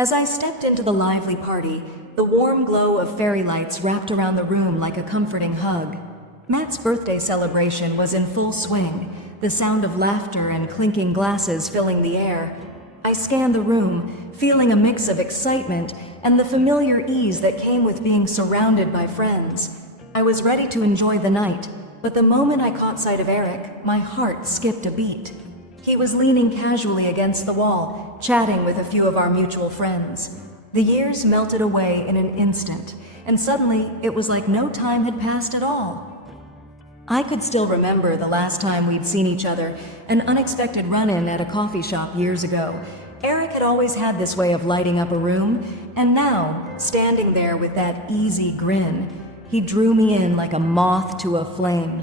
As I stepped into the lively party, the warm glow of fairy lights wrapped around the room like a comforting hug. Matt's birthday celebration was in full swing, the sound of laughter and clinking glasses filling the air. I scanned the room, feeling a mix of excitement and the familiar ease that came with being surrounded by friends. I was ready to enjoy the night, but the moment I caught sight of Eric, my heart skipped a beat. He was leaning casually against the wall, chatting with a few of our mutual friends. The years melted away in an instant, and suddenly it was like no time had passed at all. I could still remember the last time we'd seen each other, an unexpected run-in at a coffee shop years ago. Eric had always had this way of lighting up a room, and now, standing there with that easy grin, he drew me in like a moth to a flame.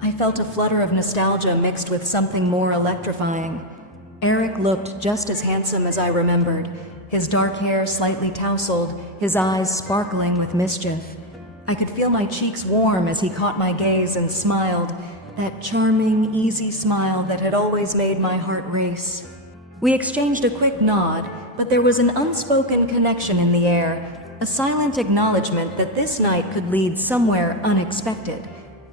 I felt a flutter of nostalgia mixed with something more electrifying. Eric looked just as handsome as I remembered, his dark hair slightly tousled, his eyes sparkling with mischief. I could feel my cheeks warm as he caught my gaze and smiled, that charming, easy smile that had always made my heart race. We exchanged a quick nod, but there was an unspoken connection in the air, a silent acknowledgement that this night could lead somewhere unexpected.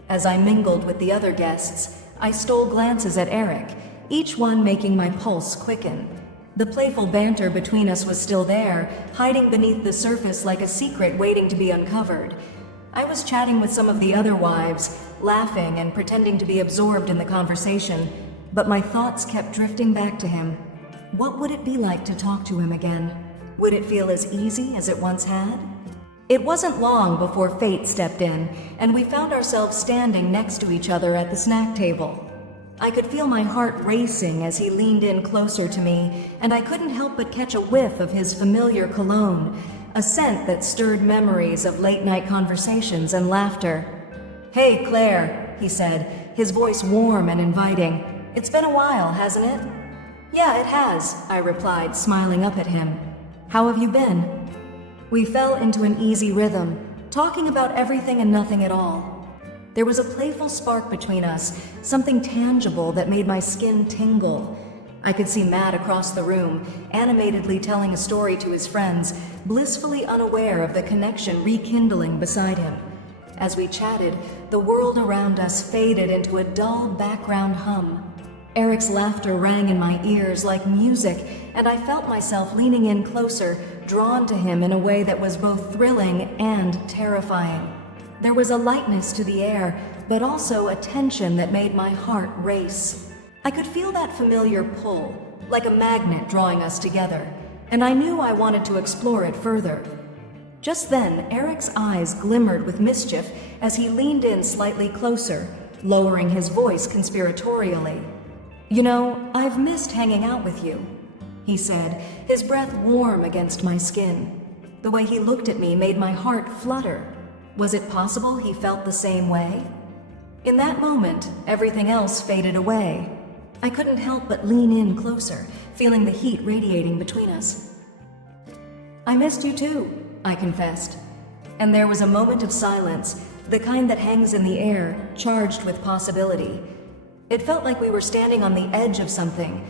As I mingled with the other guests, I stole glances at Eric, each one making my pulse quicken. The playful banter between us was still there, hiding beneath the surface like a secret waiting to be uncovered. I was chatting with some of the other wives, laughing and pretending to be absorbed in the conversation, but my thoughts kept drifting back to him. What would it be like to talk to him again? Would it feel as easy as it once had? It wasn't long before fate stepped in, and we found ourselves standing next to each other at the snack table. I could feel my heart racing as he leaned in closer to me, and I couldn't help but catch a whiff of his familiar cologne, a scent that stirred memories of late-night conversations and laughter. "Hey, Claire," he said, his voice warm and inviting. "It's been a while, hasn't it?" "Yeah, it has," I replied, smiling up at him. "How have you been?" We fell into an easy rhythm, talking about everything and nothing at all. There was a playful spark between us, something tangible that made my skin tingle. I could see Matt across the room, animatedly telling a story to his friends, blissfully unaware of the connection rekindling beside him. As we chatted, the world around us faded into a dull background hum. Eric's laughter rang in my ears like music, and I felt myself leaning in closer, drawn to him in a way that was both thrilling and terrifying. There was a lightness to the air, but also a tension that made my heart race. I could feel that familiar pull, like a magnet drawing us together, and I knew I wanted to explore it further. Just then, Eric's eyes glimmered with mischief as he leaned in slightly closer, lowering his voice conspiratorially. "You know, I've missed hanging out with you," he said, his breath warm against my skin. The way he looked at me made my heart flutter. Was it possible he felt the same way? In that moment, everything else faded away. I couldn't help but lean in closer, feeling the heat radiating between us. "I missed you too," I confessed. And there was a moment of silence, the kind that hangs in the air, charged with possibility. It felt like we were standing on the edge of something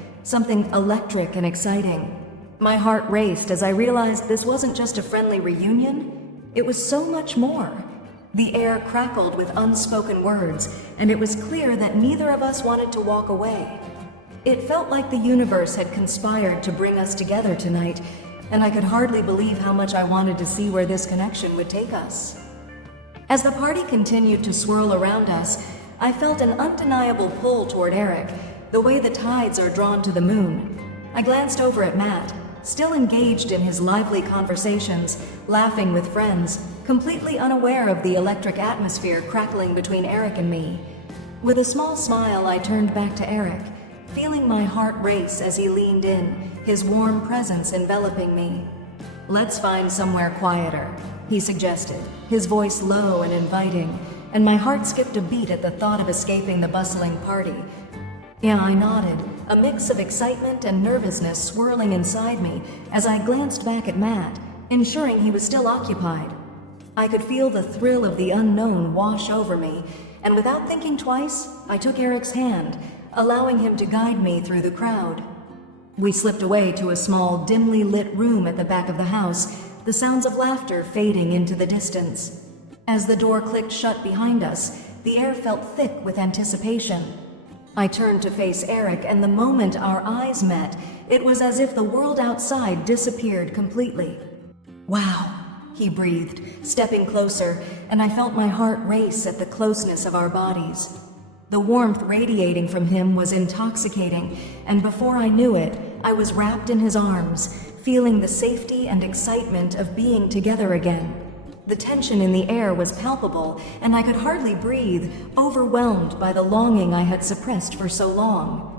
electric and exciting. My heart raced as I realized this wasn't just a friendly reunion, it was so much more. The air crackled with unspoken words, and it was clear that neither of us wanted to walk away. It felt like the universe had conspired to bring us together tonight, and I could hardly believe how much I wanted to see where this connection would take us. As the party continued to swirl around us, I felt an undeniable pull toward Eric, the way the tides are drawn to the moon. I glanced over at Matt, still engaged in his lively conversations, laughing with friends, completely unaware of the electric atmosphere crackling between Eric and me. With a small smile, I turned back to Eric, feeling my heart race as he leaned in, his warm presence enveloping me. "Let's find somewhere quieter," he suggested, his voice low and inviting, and my heart skipped a beat at the thought of escaping the bustling party. Yeah, I nodded, a mix of excitement and nervousness swirling inside me as I glanced back at Matt, ensuring he was still occupied. I could feel the thrill of the unknown wash over me, and without thinking twice, I took Eric's hand, allowing him to guide me through the crowd. We slipped away to a small, dimly lit room at the back of the house, the sounds of laughter fading into the distance. As the door clicked shut behind us, the air felt thick with anticipation. I turned to face Eric, and the moment our eyes met, it was as if the world outside disappeared completely. "Wow," he breathed, stepping closer, and I felt my heart race at the closeness of our bodies. The warmth radiating from him was intoxicating, and before I knew it, I was wrapped in his arms, feeling the safety and excitement of being together again. The tension in the air was palpable, and I could hardly breathe, overwhelmed by the longing I had suppressed for so long.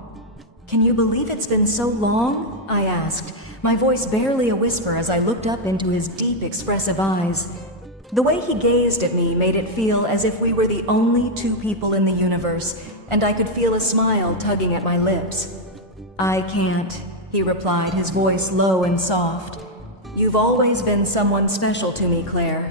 "Can you believe it's been so long?" I asked, my voice barely a whisper as I looked up into his deep, expressive eyes. The way he gazed at me made it feel as if we were the only two people in the universe, and I could feel a smile tugging at my lips. "I can't," he replied, his voice low and soft. "You've always been someone special to me, Claire."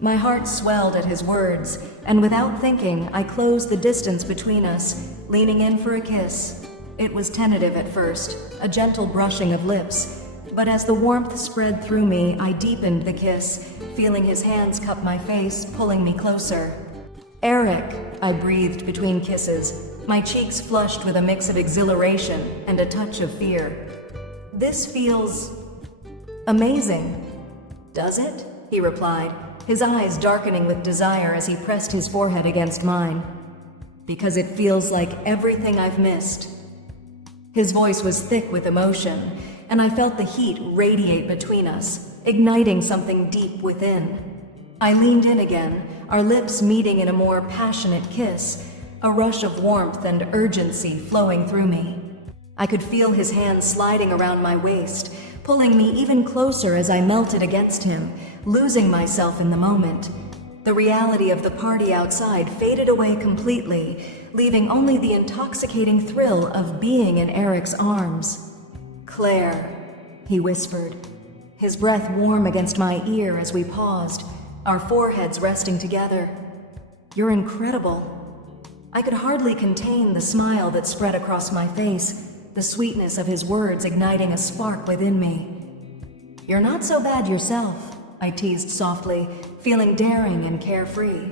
My heart swelled at his words, and without thinking, I closed the distance between us, leaning in for a kiss. It was tentative at first, a gentle brushing of lips, but as the warmth spread through me, I deepened the kiss, feeling his hands cup my face, pulling me closer. "Eric," I breathed between kisses, my cheeks flushed with a mix of exhilaration and a touch of fear. "This feels amazing." "Does it?" he replied, his eyes darkening with desire as he pressed his forehead against mine. "Because it feels like everything I've missed." His voice was thick with emotion, and I felt the heat radiate between us, igniting something deep within. I leaned in again, our lips meeting in a more passionate kiss, a rush of warmth and urgency flowing through me. I could feel his hands sliding around my waist, pulling me even closer as I melted against him, losing myself in the moment. The reality of the party outside faded away completely, leaving only the intoxicating thrill of being in Eric's arms. "Claire," he whispered, his breath warm against my ear as we paused, our foreheads resting together. "You're incredible." I could hardly contain the smile that spread across my face, the sweetness of his words igniting a spark within me. "You're not so bad yourself," I teased softly, feeling daring and carefree.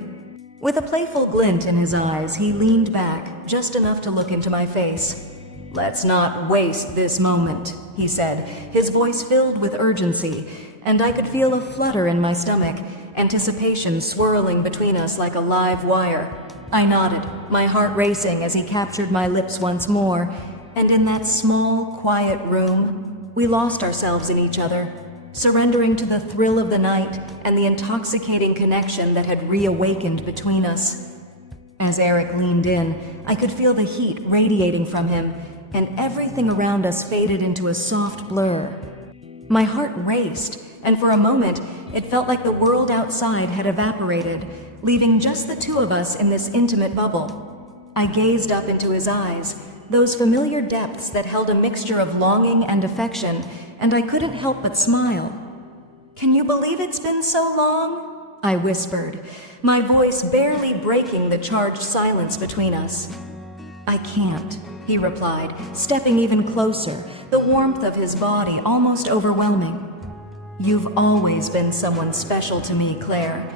With a playful glint in his eyes, he leaned back, just enough to look into my face. "Let's not waste this moment," he said, his voice filled with urgency, and I could feel a flutter in my stomach, anticipation swirling between us like a live wire. I nodded, my heart racing as he captured my lips once more, and in that small, quiet room, we lost ourselves in each other, surrendering to the thrill of the night and the intoxicating connection that had reawakened between us. As Eric leaned in, I could feel the heat radiating from him, and everything around us faded into a soft blur. My heart raced, and for a moment, it felt like the world outside had evaporated, leaving just the two of us in this intimate bubble. I gazed up into his eyes, those familiar depths that held a mixture of longing and affection, and I couldn't help but smile. "Can you believe it's been so long?" I whispered, my voice barely breaking the charged silence between us. "I can't," he replied, stepping even closer, the warmth of his body almost overwhelming. "You've always been someone special to me, Claire."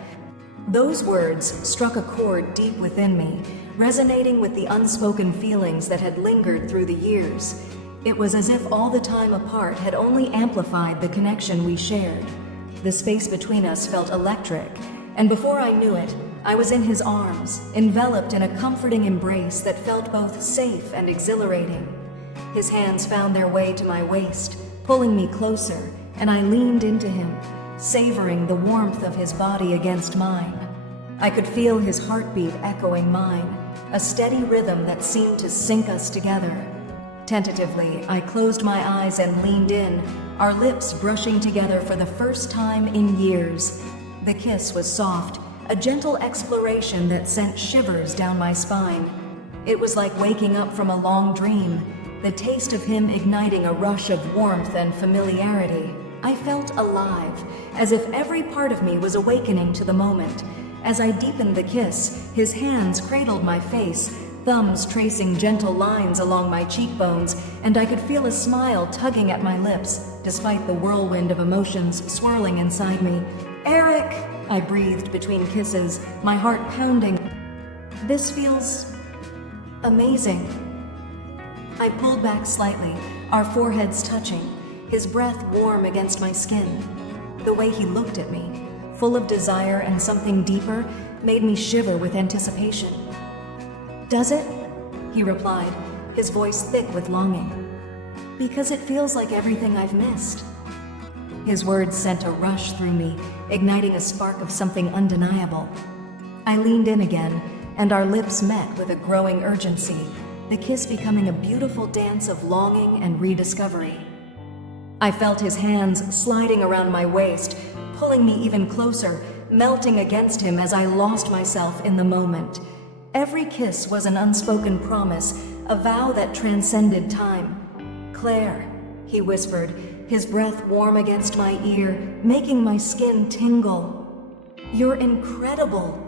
Those words struck a chord deep within me, resonating with the unspoken feelings that had lingered through the years. It was as if all the time apart had only amplified the connection we shared. The space between us felt electric, and before I knew it, I was in his arms, enveloped in a comforting embrace that felt both safe and exhilarating. His hands found their way to my waist, pulling me closer, and I leaned into him, savoring the warmth of his body against mine. I could feel his heartbeat echoing mine, a steady rhythm that seemed to sync us together. Tentatively, I closed my eyes and leaned in, our lips brushing together for the first time in years. The kiss was soft, a gentle exploration that sent shivers down my spine. It was like waking up from a long dream, the taste of him igniting a rush of warmth and familiarity. I felt alive, as if every part of me was awakening to the moment. As I deepened the kiss, his hands cradled my face, thumbs tracing gentle lines along my cheekbones, and I could feel a smile tugging at my lips, despite the whirlwind of emotions swirling inside me. "Eric!" I breathed between kisses, my heart pounding. "This feels amazing." I pulled back slightly, our foreheads touching, his breath warm against my skin. The way he looked at me, full of desire and something deeper, made me shiver with anticipation. "Does it?" he replied, his voice thick with longing. "Because it feels like everything I've missed." His words sent a rush through me, igniting a spark of something undeniable. I leaned in again, and our lips met with a growing urgency, the kiss becoming a beautiful dance of longing and rediscovery. I felt his hands sliding around my waist, pulling me even closer, melting against him as I lost myself in the moment. Every kiss was an unspoken promise, a vow that transcended time. "Claire," he whispered, his breath warm against my ear, making my skin tingle. "You're incredible."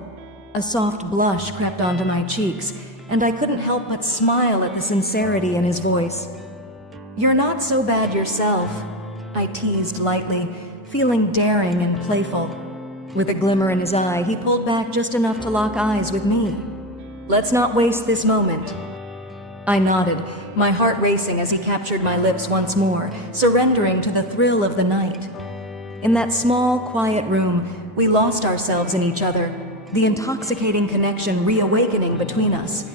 A soft blush crept onto my cheeks, and I couldn't help but smile at the sincerity in his voice. "You're not so bad yourself," I teased lightly, feeling daring and playful. With a glimmer in his eye, he pulled back just enough to lock eyes with me. "Let's not waste this moment." I nodded, my heart racing as he captured my lips once more, surrendering to the thrill of the night. In that small, quiet room, we lost ourselves in each other, the intoxicating connection reawakening between us.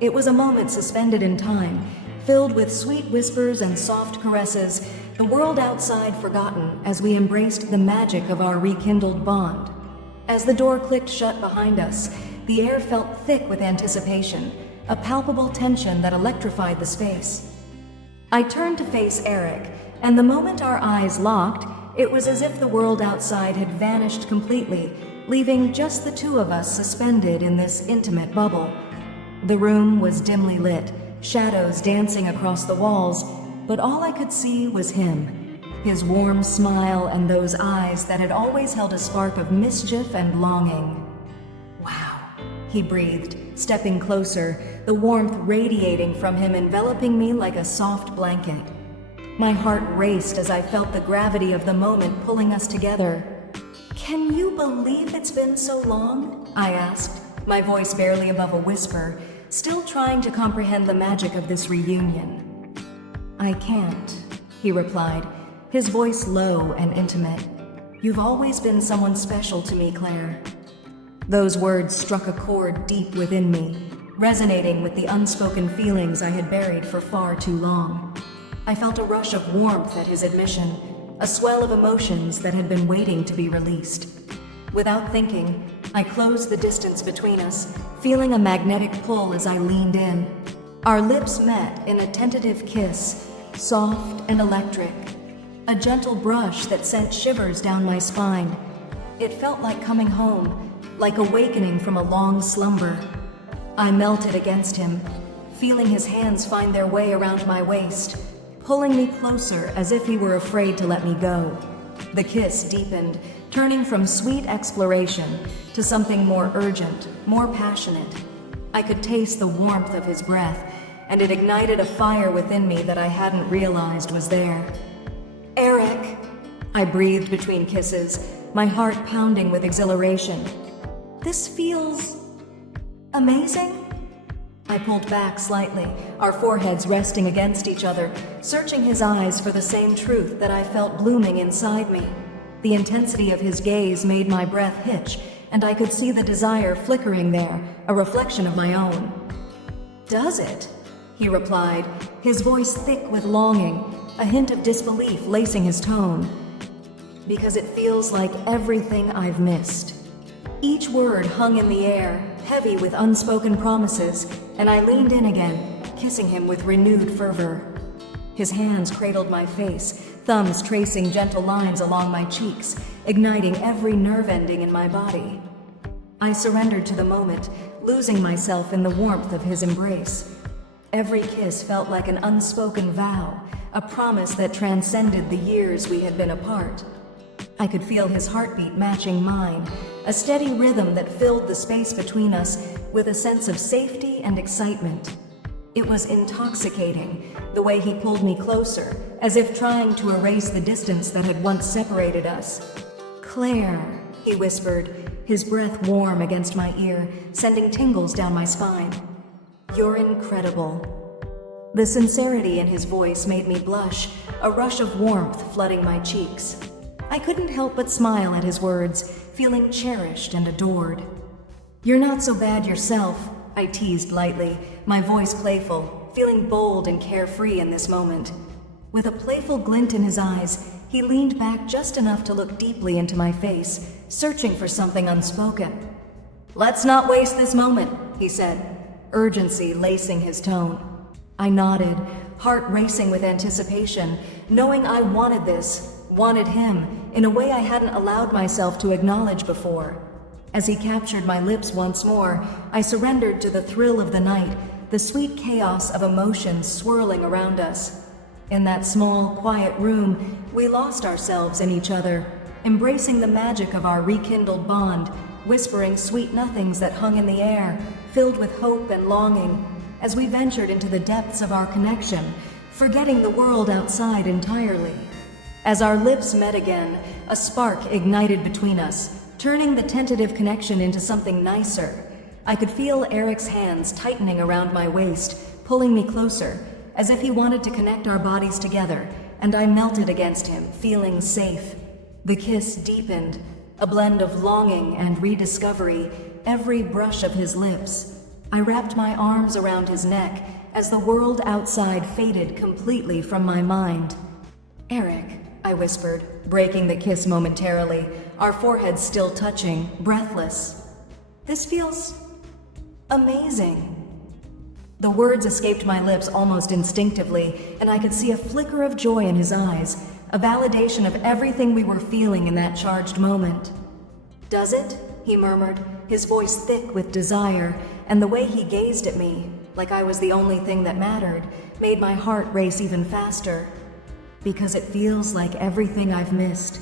It was a moment suspended in time, filled with sweet whispers and soft caresses, the world outside forgotten as we embraced the magic of our rekindled bond. As the door clicked shut behind us, the air felt thick with anticipation, a palpable tension that electrified the space. I turned to face Eric, and the moment our eyes locked, it was as if the world outside had vanished completely, leaving just the two of us suspended in this intimate bubble. The room was dimly lit, shadows dancing across the walls, but all I could see was him, his warm smile and those eyes that had always held a spark of mischief and longing. "Wow," he breathed, stepping closer, the warmth radiating from him, enveloping me like a soft blanket. My heart raced as I felt the gravity of the moment pulling us together. "Can you believe it's been so long?" I asked, my voice barely above a whisper, still trying to comprehend the magic of this reunion. "I can't," he replied, his voice low and intimate. "You've always been someone special to me, Claire." Those words struck a chord deep within me, resonating with the unspoken feelings I had buried for far too long. I felt a rush of warmth at his admission, a swell of emotions that had been waiting to be released. Without thinking, I closed the distance between us, feeling a magnetic pull as I leaned in. Our lips met in a tentative kiss, soft and electric, a gentle brush that sent shivers down my spine. It felt like coming home, like awakening from a long slumber. I melted against him, feeling his hands find their way around my waist, pulling me closer as if he were afraid to let me go. The kiss deepened, turning from sweet exploration to something more urgent, more passionate. I could taste the warmth of his breath, and it ignited a fire within me that I hadn't realized was there. "Eric," I breathed between kisses, my heart pounding with exhilaration. "This feels amazing?" I pulled back slightly, our foreheads resting against each other, searching his eyes for the same truth that I felt blooming inside me. The intensity of his gaze made my breath hitch, and I could see the desire flickering there, a reflection of my own. "Does it?" he replied, his voice thick with longing, a hint of disbelief lacing his tone. "Because it feels like everything I've missed." Each word hung in the air, heavy with unspoken promises, and I leaned in again, kissing him with renewed fervor. His hands cradled my face, thumbs tracing gentle lines along my cheeks, igniting every nerve ending in my body. I surrendered to the moment, losing myself in the warmth of his embrace. Every kiss felt like an unspoken vow, a promise that transcended the years we had been apart. I could feel his heartbeat matching mine, a steady rhythm that filled the space between us with a sense of safety and excitement. It was intoxicating, the way he pulled me closer, as if trying to erase the distance that had once separated us. "Claire," he whispered, his breath warm against my ear, sending tingles down my spine. "You're incredible." The sincerity in his voice made me blush, a rush of warmth flooding my cheeks. I couldn't help but smile at his words, feeling cherished and adored. "You're not so bad yourself," I teased lightly, my voice playful, feeling bold and carefree in this moment. With a playful glint in his eyes, he leaned back just enough to look deeply into my face, searching for something unspoken. "Let's not waste this moment," he said, urgency lacing his tone. I nodded, heart racing with anticipation, knowing I wanted this, wanted him, in a way I hadn't allowed myself to acknowledge before. As he captured my lips once more, I surrendered to the thrill of the night, the sweet chaos of emotions swirling around us. In that small, quiet room, we lost ourselves in each other, embracing the magic of our rekindled bond, whispering sweet nothings that hung in the air, filled with hope and longing, as we ventured into the depths of our connection, forgetting the world outside entirely. As our lips met again, a spark ignited between us, turning the tentative connection into something nicer. I could feel Eric's hands tightening around my waist, pulling me closer, as if he wanted to connect our bodies together, and I melted against him, feeling safe. The kiss deepened, a blend of longing and rediscovery, every brush of his lips. I wrapped my arms around his neck as the world outside faded completely from my mind. "Eric," I whispered, breaking the kiss momentarily, our foreheads still touching, breathless. "This feels amazing." The words escaped my lips almost instinctively, and I could see a flicker of joy in his eyes, a validation of everything we were feeling in that charged moment. "Does it?" he murmured, his voice thick with desire, and the way he gazed at me, like I was the only thing that mattered, made my heart race even faster. "Because it feels like everything I've missed."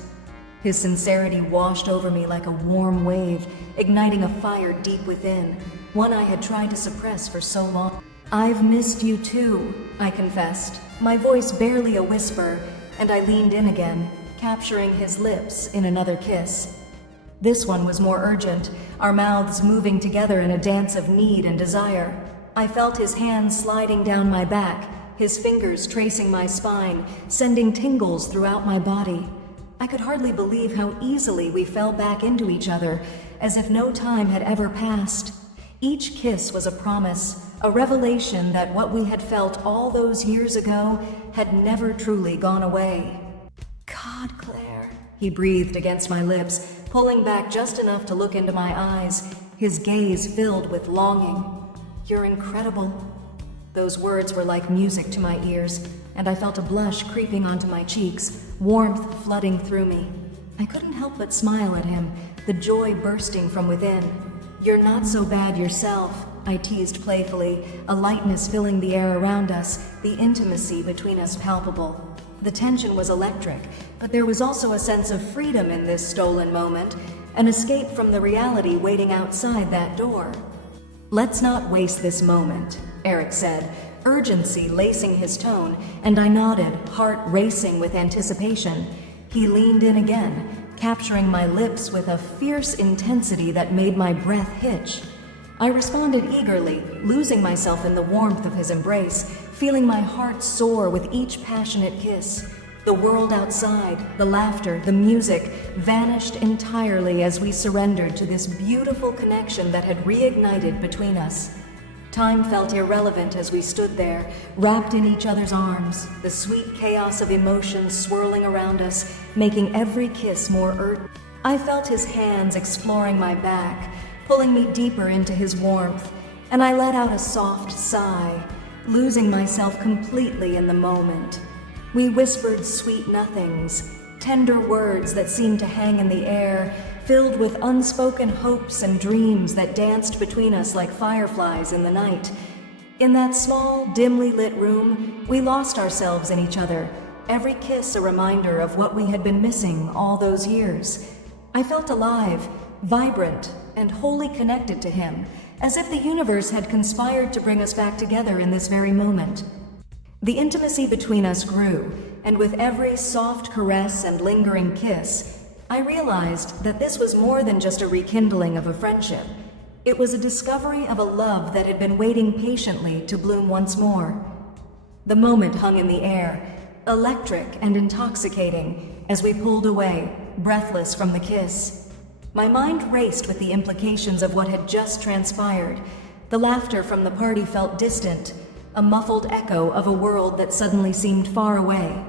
His sincerity washed over me like a warm wave, igniting a fire deep within, one I had tried to suppress for so long. "I've missed you too," I confessed, my voice barely a whisper, and I leaned in again, capturing his lips in another kiss. This one was more urgent, our mouths moving together in a dance of need and desire. I felt his hands sliding down my back, his fingers tracing my spine, sending tingles throughout my body. I could hardly believe how easily we fell back into each other, as if no time had ever passed. Each kiss was a promise, a revelation that what we had felt all those years ago had never truly gone away. "God, Claire," he breathed against my lips, pulling back just enough to look into my eyes, his gaze filled with longing. "You're incredible." Those words were like music to my ears, and I felt a blush creeping onto my cheeks, warmth flooding through me. I couldn't help but smile at him, the joy bursting from within. "You're not so bad yourself," I teased playfully, a lightness filling the air around us, the intimacy between us palpable. The tension was electric, but there was also a sense of freedom in this stolen moment, an escape from the reality waiting outside that door. "Let's not waste this moment," Eric said, urgency lacing his tone, and I nodded, heart racing with anticipation. He leaned in again, capturing my lips with a fierce intensity that made my breath hitch. I responded eagerly, losing myself in the warmth of his embrace, feeling my heart soar with each passionate kiss. The world outside, the laughter, the music, vanished entirely as we surrendered to this beautiful connection that had reignited between us. Time felt irrelevant as we stood there, wrapped in each other's arms, the sweet chaos of emotions swirling around us, making every kiss more urgent. I felt his hands exploring my back, pulling me deeper into his warmth, and I let out a soft sigh, losing myself completely in the moment. We whispered sweet nothings, tender words that seemed to hang in the air, filled with unspoken hopes and dreams that danced between us like fireflies in the night. In that small, dimly lit room, we lost ourselves in each other, every kiss a reminder of what we had been missing all those years. I felt alive, vibrant, and wholly connected to him, as if the universe had conspired to bring us back together in this very moment. The intimacy between us grew, and with every soft caress and lingering kiss, I realized that this was more than just a rekindling of a friendship. It was a discovery of a love that had been waiting patiently to bloom once more. The moment hung in the air, electric and intoxicating, as we pulled away, breathless from the kiss. My mind raced with the implications of what had just transpired. The laughter from the party felt distant, a muffled echo of a world that suddenly seemed far away.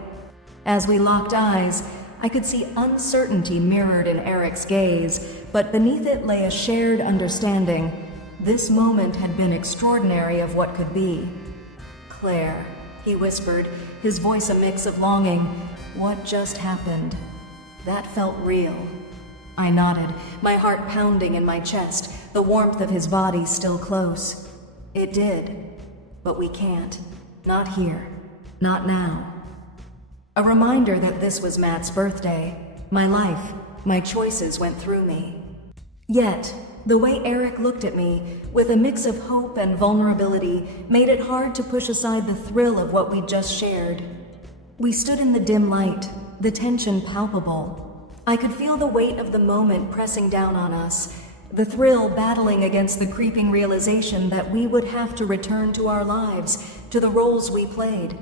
As we locked eyes, I could see uncertainty mirrored in Eric's gaze, but beneath it lay a shared understanding. This moment had been extraordinary of what could be. "Claire," he whispered, his voice a mix of longing. "What just happened?" That felt real. I nodded, my heart pounding in my chest, the warmth of his body still close. "It did. But we can't. Not here. Not now." A reminder that this was Matt's birthday. My life, my choices went through me. Yet, the way Eric looked at me, with a mix of hope and vulnerability, made it hard to push aside the thrill of what we'd just shared. We stood in the dim light, the tension palpable. I could feel the weight of the moment pressing down on us, the thrill battling against the creeping realization that we would have to return to our lives, to the roles we played.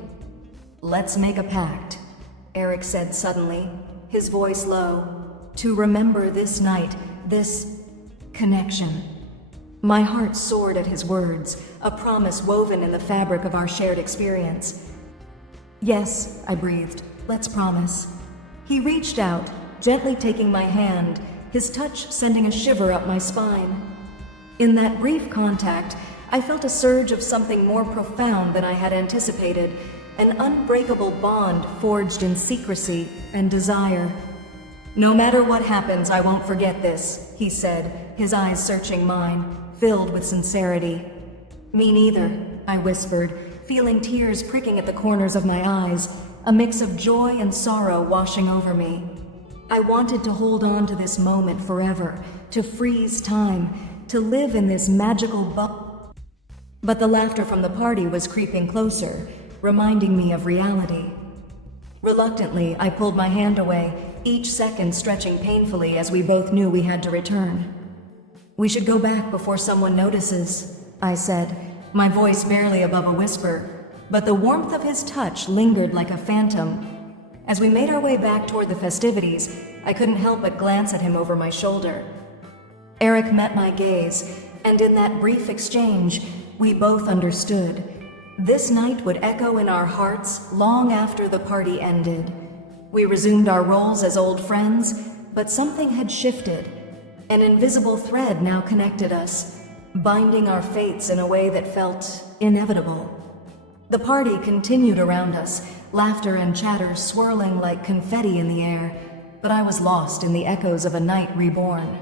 "Let's make a pact," Eric said suddenly, his voice low, "to remember this night, this connection." My heart soared at his words, a promise woven in the fabric of our shared experience. "Yes," I breathed, "let's promise." He reached out, gently taking my hand, his touch sending a shiver up my spine. In that brief contact, I felt a surge of something more profound than I had anticipated, an unbreakable bond forged in secrecy and desire. "No matter what happens, I won't forget this," he said, his eyes searching mine, filled with sincerity. "Me neither," I whispered, feeling tears pricking at the corners of my eyes, a mix of joy and sorrow washing over me. I wanted to hold on to this moment forever, to freeze time, to live in this magical bubble. But the laughter from the party was creeping closer, reminding me of reality. Reluctantly, I pulled my hand away, each second stretching painfully as we both knew we had to return. "We should go back before someone notices," I said, my voice barely above a whisper, but the warmth of his touch lingered like a phantom. As we made our way back toward the festivities, I couldn't help but glance at him over my shoulder. Eric met my gaze, and in that brief exchange, we both understood. This night would echo in our hearts long after the party ended. We resumed our roles as old friends, but something had shifted. An invisible thread now connected us, binding our fates in a way that felt inevitable. The party continued around us, laughter and chatter swirling like confetti in the air, but I was lost in the echoes of a night reborn.